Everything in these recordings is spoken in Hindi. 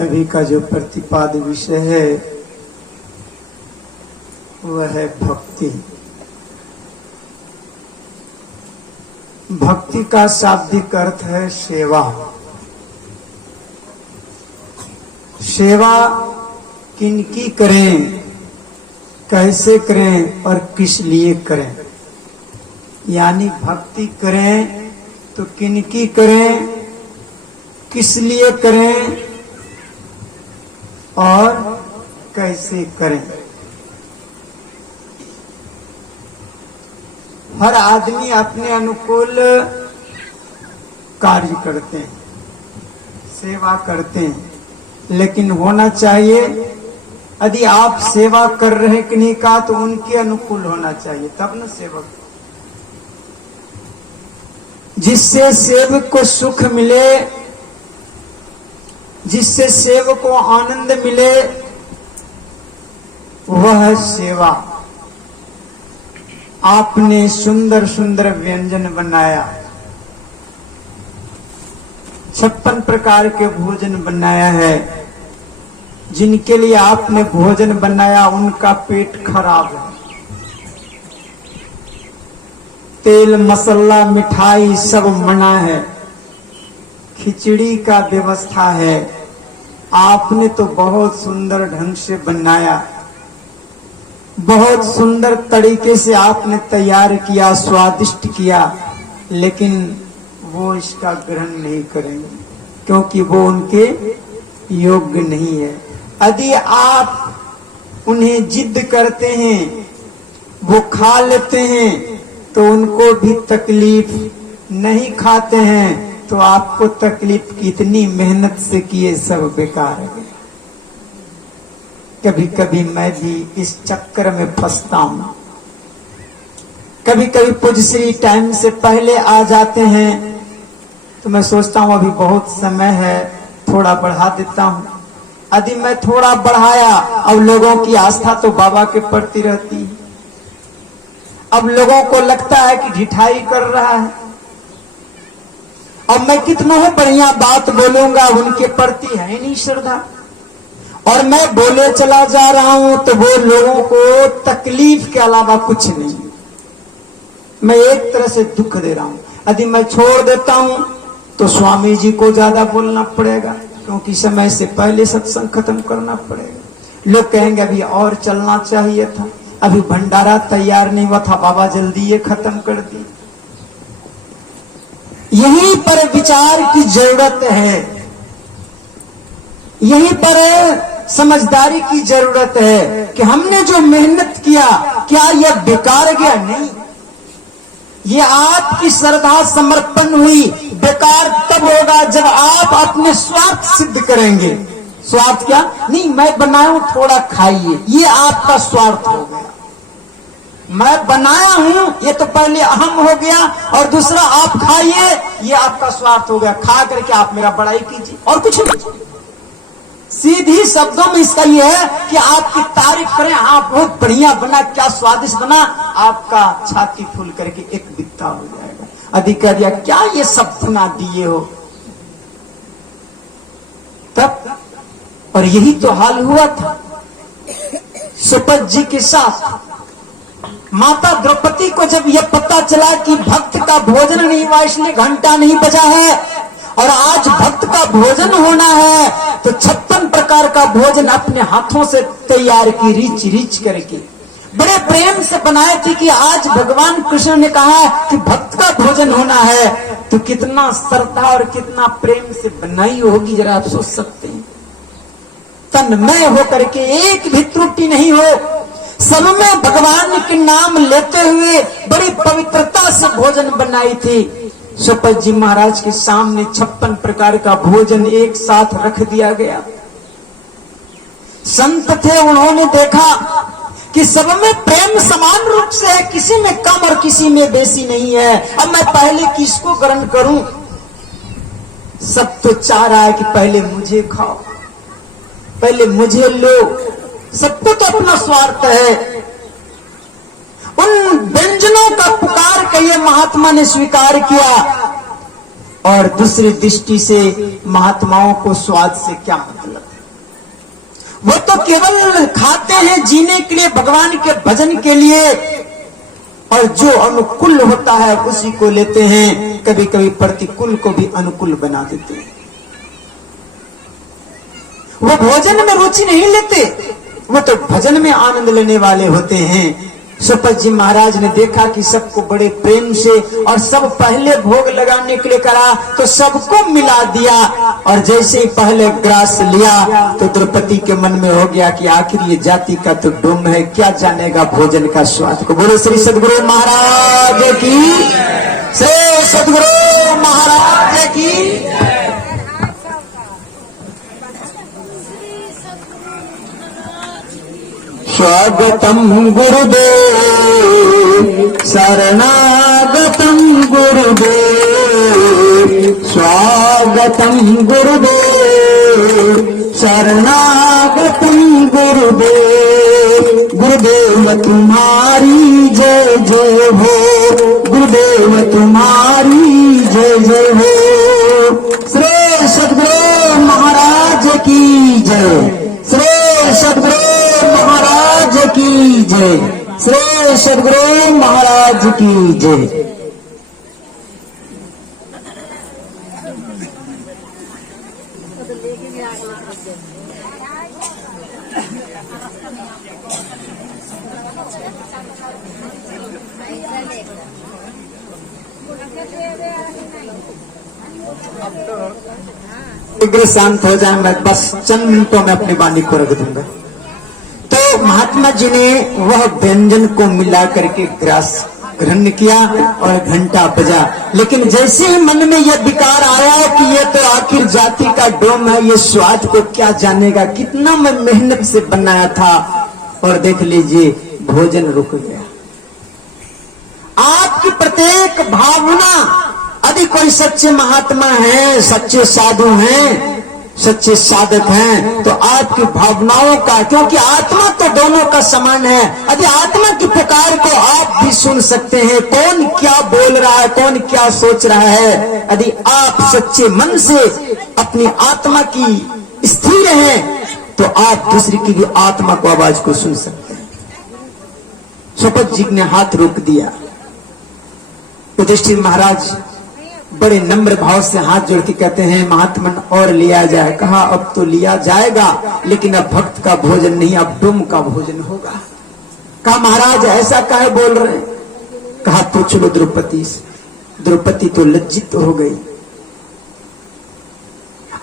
अभी का जो प्रतिपाद्य विषय है वह है भक्ति। भक्ति का शाब्दिक अर्थ है सेवा। सेवा किनकी करें, कैसे करें और किस लिए करें। यानी भक्ति करें तो किनकी करें, किस लिए करें और कैसे करें। हर आदमी अपने अनुकूल कार्य करते हैं, सेवा करते हैं, लेकिन होना चाहिए यदि आप सेवा कर रहे किन्हीं का तो उनके अनुकूल होना चाहिए, तब न सेवक। जिससे सेवक को सुख मिले, जिससे सेवक को आनंद मिले, वह सेवा। आपने सुंदर सुंदर व्यंजन बनाया, 56 प्रकार के भोजन बनाया है। जिनके लिए आपने भोजन बनाया उनका पेट खराब है, तेल मसाला मिठाई सब मना है, खिचड़ी का व्यवस्था है। आपने तो बहुत सुंदर ढंग से बनाया, बहुत सुंदर तरीके से आपने तैयार किया, स्वादिष्ट किया, लेकिन वो इसका ग्रहण नहीं करेंगे क्योंकि वो उनके योग्य नहीं है। यदि आप उन्हें जिद करते हैं, वो खा लेते हैं तो उनको भी तकलीफ, नहीं खाते हैं तो आपको तकलीफ। कितनी मेहनत से किए सब बेकार है। कभी कभी मैं भी इस चक्कर में फंसता हूं। कभी कभी पूज्यश्री टाइम से पहले आ जाते हैं तो मैं सोचता हूं अभी बहुत समय है, थोड़ा बढ़ा देता हूं। यदि मैं थोड़ा बढ़ाया, अब लोगों की आस्था तो बाबा के प्रति रहती है। अब लोगों को लगता है कि ढिठाई कर रहा है। अब मैं कितना ही बढ़िया बात बोलूंगा, उनके प्रति है नहीं श्रद्धा, और मैं बोले चला जा रहा हूं तो वो लोगों को तकलीफ के अलावा कुछ नहीं। मैं एक तरह से दुख दे रहा हूं। यदि मैं छोड़ देता हूं तो स्वामी जी को ज्यादा बोलना पड़ेगा, क्योंकि समय से पहले सत्संग खत्म करना पड़ेगा। लोग कहेंगे अभी और चलना चाहिए था, अभी भंडारा तैयार नहीं हुआ था, बाबा जल्दी ये खत्म कर दी। यहीं पर विचार की जरूरत है, यहीं पर समझदारी की जरूरत है कि हमने जो मेहनत किया क्या यह बेकार गया? नहीं, ये आपकी श्रद्धा समर्पण हुई। बेकार तब होगा जब आप अपने स्वार्थ सिद्ध करेंगे। स्वार्थ क्या? नहीं मैं बनाऊं थोड़ा खाइए, ये आपका स्वार्थ हो गया। मैं बनाया हूं ये तो पहले अहम हो गया, और दूसरा आप खाइए ये आपका स्वार्थ हो गया। खा करके आप मेरा बड़ाई कीजिए और कुछ नहीं। सीधी शब्दों में इसका यह है कि आपकी तारीफ करें, हाँ बहुत बढ़िया बना, क्या स्वादिष्ट बना, आपका छाती फूल करके एक बित्ता हो जाएगा। अधिकारिया क्या ये सब बना दिए हो तब। और यही तो हाल हुआ था सुपत जी के साथ। माता द्रौपदी को जब यह पता चला कि भक्त का भोजन नहीं हुआ, इसलिए घंटा नहीं बजा है और आज भक्त का भोजन होना है, तो 56 प्रकार का भोजन अपने हाथों से तैयार की, रीच रीच करके बड़े प्रेम से बनाए थे कि आज भगवान कृष्ण ने कहा कि भक्त का भोजन होना है, तो कितना श्रद्धा और कितना प्रेम से बनाई होगी, जरा आप सोच सकते हैं। तन्मय होकर के एक भी त्रुटि नहीं हो, सब में भगवान के नाम लेते हुए बड़ी पवित्रता से भोजन बनाई थी। सुपत जी महाराज के सामने 56 प्रकार का भोजन एक साथ रख दिया गया। संत थे, उन्होंने देखा कि सब में प्रेम समान रूप से है, किसी में कम और किसी में बेसी नहीं है। अब मैं पहले किसको ग्रहण करूं? सब तो चाह रहा है कि पहले मुझे खाओ, पहले मुझे लो। सबको तो अपना स्वार्थ है। उन व्यंजनों का पुकार के ये महात्मा ने स्वीकार किया, और दूसरी दृष्टि से महात्माओं को स्वाद से क्या मतलब। वो तो केवल खाते हैं जीने के लिए, भगवान के भजन के लिए, और जो अनुकूल होता है उसी को लेते हैं, कभी कभी प्रतिकूल को भी अनुकूल बना देते हैं। वो भोजन में रुचि नहीं लेते, वो तो भजन में आनंद लेने वाले होते हैं। सुपत जी महाराज ने देखा कि सबको बड़े प्रेम से, और सब पहले भोग लगाने के लिए करा तो सबको मिला दिया, और जैसे ही पहले ग्रास लिया तो द्रौपदी के मन में हो गया कि आखिर ये जाति का तो डोम है, क्या जानेगा भोजन का स्वाद को। बोलो श्री सद्गुरु महाराज की, श्री सद्गुरु महाराज की। स्वागतम गुरुदेव, शरणागतम गुरुदेव, स्वागतम गुरुदेव, शरणागतम गुरुदेव। गुरुदेव तुम्हारी जय जय हो, गुरुदेव तुम्हारी जय जय हो। श्री सद्गुरु महाराज की जय, श्री सद्गुरु महाराज की जय, श्री सद्गुरु महाराज की जय। शीघ्र शांत हो जाए, मैं बस चंद मिनटों में अपनी वाणी को रख दूंगा। तो महात्मा जी ने वह व्यंजन को मिला करके ग्रास ग्रहण किया और घंटा बजा, लेकिन जैसे ही मन में यह विकार आया कि ये तो आखिर जाति का डोम है, ये स्वाद को क्या जानेगा, कितना मैं मेहनत से बनाया था, और देख लीजिए भोजन रुक गया। आपकी प्रत्येक भावना, यदि कोई सच्चे महात्मा हैं, सच्चे साधु हैं, सच्चे साधक हैं, तो आपकी भावनाओं का, क्योंकि आत्मा तो दोनों का समान है, यदि आत्मा की पुकार को आप भी सुन सकते हैं, कौन क्या बोल रहा है, कौन क्या सोच रहा है, यदि आप सच्चे मन से अपनी आत्मा की स्थिर हैं, तो आप दूसरी की भी आत्मा को आवाज को सुन सकते हैं। सुपत जी ने हाथ रोक दिया। युधिष्ठिर महाराज बड़े नम्र भाव से हाथ जोड़ के कहते हैं, महात्मन और लिया जाए। कहा अब तो लिया जाएगा, लेकिन अब भक्त का भोजन नहीं, अब डोम का भोजन होगा। कहा महाराज ऐसा काहे बोल रहे हैं? कहा पूछ लो द्रौपदी से। द्रौपदी तो लज्जित हो गई।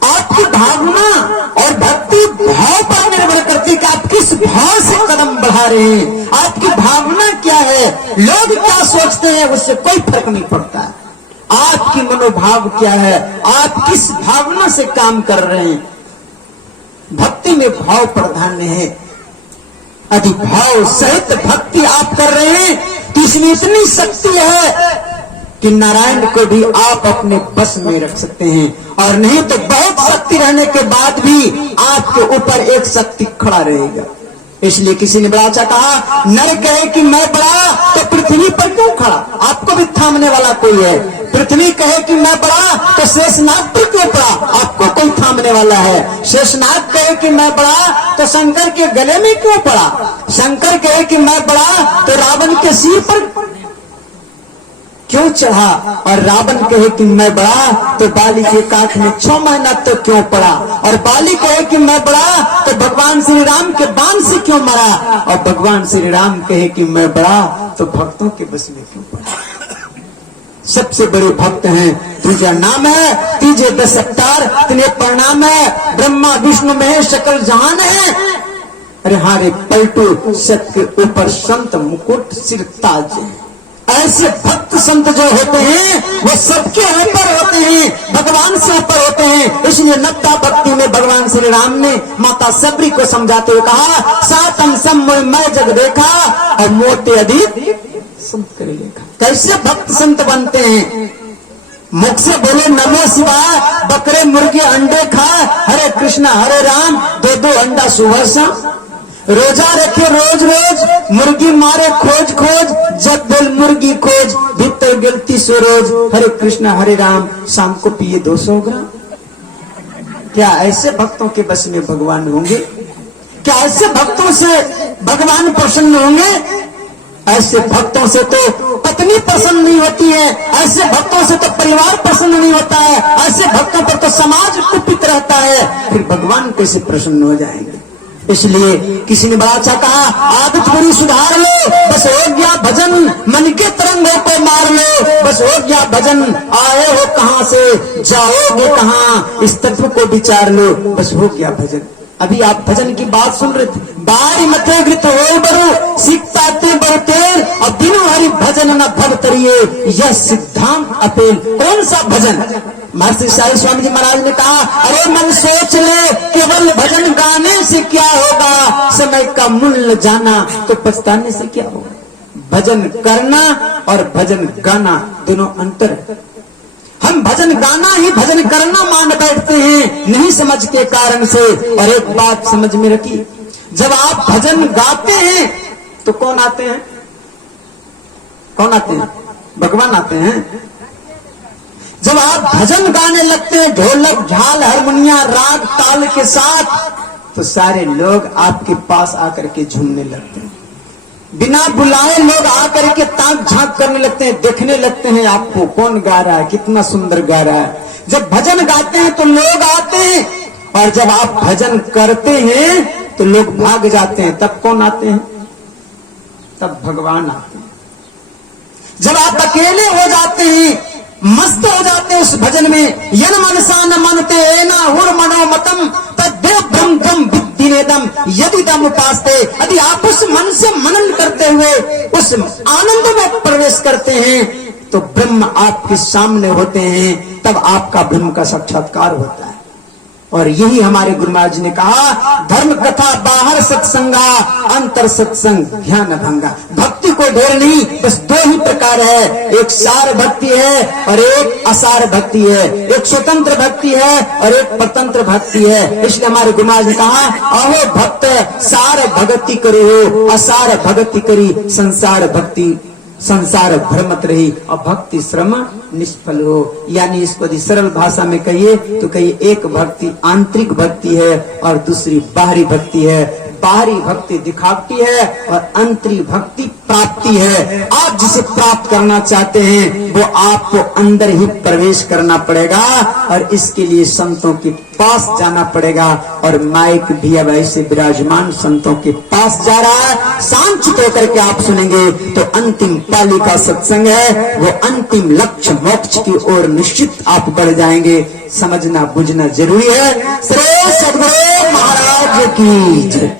आपकी भावना और भक्ति भाव पर निर्भर करती कि आप किस भाव से कदम बढ़ा रहे हैं, आपकी भावना क्या है, लोग क्या सोचते हैं उससे कोई फर्क नहीं पड़ता। आपकी मनोभाव क्या है, आप किस भावना से काम कर रहे हैं। भक्ति में भाव प्राधान्य है। यदि भाव सहित भक्ति आप कर रहे हैं तो इसमें इतनी शक्ति है कि नारायण को भी आप अपने बस में रख सकते हैं, और नहीं तो बहुत शक्ति रहने के बाद भी आपके ऊपर एक शक्ति खड़ा रहेगा। इसलिए किसी ने बड़ा अच्छा कहा, नर कहे कि मैं बड़ा तो पृथ्वी पर क्यों खड़ा, आपको भी थामने वाला कोई है। पृथ्वी कहे कि मैं बड़ा तो शेषनाग पर क्यों पड़ा, आपको कोई थामने वाला है। शेषनाग कहे कि मैं बड़ा तो शंकर के गले में क्यों पड़ा। शंकर कहे कि मैं बड़ा तो रावण के सिर पर क्यों चढ़ा, और रावण कहे कि मैं बड़ा तो बाली के काख में 6 महीना तो क्यों पड़ा, और बाली कहे कि मैं बड़ा तो भगवान श्री राम के बाण से क्यों मरा, और भगवान श्री राम कहे कि मैं बड़ा तो भक्तों के बस में क्यों पड़ा। सबसे बड़े भक्त हैं, तुझा नाम है, तीजे 10 अवतार, तेरे प्रणाम है, ब्रह्मा विष्णु महेश सकल जहान है। अरे हारे पलटू सबके ऊपर संत मुकुट सिर ताज है। ऐसे भक्त संत जो होते हैं वो सबके ऊपर होते हैं, भगवान से ऊपर होते हैं। इसलिए नवता भक्ति में भगवान श्री राम ने माता सबरी को समझाते हुए कहा, सातम सम मैं जग देखा और मोटे अधिक संत कर लेखा। कैसे भक्त संत बनते हैं? मुख से बोले नमो शिवाय, बकरे मुर्गे अंडे खा, हरे कृष्णा हरे राम, 2-2 अंडा सुबह शाम, रोजा रखे रोज रोज, मुर्गी मारे खोज खोज, जब बोल मुर्गी खोज, भीतर गिलती सो रोज, हरे कृष्णा हरे राम, शाम को पिए 200 ग्राम। क्या ऐसे भक्तों के बस में भगवान होंगे? क्या ऐसे भक्तों से भगवान प्रसन्न होंगे? ऐसे भक्तों से तो पत्नी प्रसन्न नहीं होती है, ऐसे भक्तों से तो परिवार प्रसन्न नहीं होता है, ऐसे भक्तों पर तो समाज कुपित रहता है, फिर भगवान कैसे प्रसन्न हो जाएंगे? इसलिए किसी ने बड़ा अच्छा कहा, आदत बुरी सुधार लो, बस हो गया भजन, मन के तरंगों को मार लो, बस हो गया भजन, आए हो कहां से जाओगे कहां, इस तत्व को विचार लो, बस हो गया भजन। अभी आप भजन की बात सुन रहे थे, बारी मथे घृत हो बरु सीखता ते बरतेर, और दिनों हरि भजन न भव तरिए, यह सिद्धांत अपेल। कौन सा भजन? महर्षि साई स्वामी जी महाराज ने कहा, अरे मन सोच ले, केवल भजन गाने से क्या होगा, समय का मूल्य जाना तो पछताने से क्या होगा। भजन करना और भजन गाना दोनों अंतर है। हम भजन गाना ही भजन करना मान बैठते हैं, नहीं समझ के कारण से। और एक बात समझ में रखिए, जब आप भजन गाते हैं तो कौन आते हैं? कौन आते हैं? भगवान आते हैं। जब आप भजन गाने लगते हैं ढोलक झाल हारमोनिया राग ताल के साथ, तो सारे लोग आपके पास आकर के झूमने लगते हैं, बिना बुलाए लोग आकर के ताक झांक करने लगते हैं, देखने लगते हैं आपको कौन गा रहा है, कितना सुंदर गा रहा है। जब भजन गाते हैं तो लोग आते हैं, और जब आप भजन करते हैं तो लोग भाग जाते हैं, तब कौन आते हैं? तब भगवान आते हैं। जब आप अकेले हो जाते हैं, मस्त हो जाते हैं उस भजन में, यन मनसा न मनते एना हुर मनोमतम तद्देव ब्रह्म विद्धिनेदम यदि दम उपासते। यदि आप उस मन से मनन करते हुए उस आनंद में प्रवेश करते हैं तो ब्रह्म आपके सामने होते हैं, तब आपका ब्रह्म का साक्षात्कार होता है। और यही हमारे गुरु महाराज ने कहा, धर्म कथा बाहर सत्संगा, अंतर सत्संग ध्यान भंगा। भक्ति को ढेर नहीं, बस दो ही प्रकार है, एक सार भक्ति है और एक असार भक्ति है, एक स्वतंत्र भक्ति है और एक परतंत्र भक्ति है। इसलिए हमारे गुरु महाराज ने कहा, अहो भक्त सार भक्ति करो, असार भक्ति करी संसार भक्ति, संसार भ्रमत रही और भक्ति श्रम निष्फल हो। यानी इसको यदि सरल भाषा में कहिए तो कहिए, एक भक्ति आंतरिक भक्ति है और दूसरी बाहरी भक्ति है। बाहरी भक्ति दिखावटी है और आंतरिक भक्ति प्राप्ति है। आप जिसे प्राप्त करना चाहते हैं वो आपको अंदर ही प्रवेश करना पड़ेगा, और इसके लिए संतों के पास जाना पड़ेगा। और माइक भी अब ऐसे विराजमान संतों के पास जा रहा है, शांत होकर के आप सुनेंगे तो अंतिम पाली का सत्संग है, वो अंतिम लक्ष्य मोक्ष की ओर निश्चित आप बढ़ जाएंगे। समझना बुझना जरूरी है। श्री सद्गुरु महाराज की जय।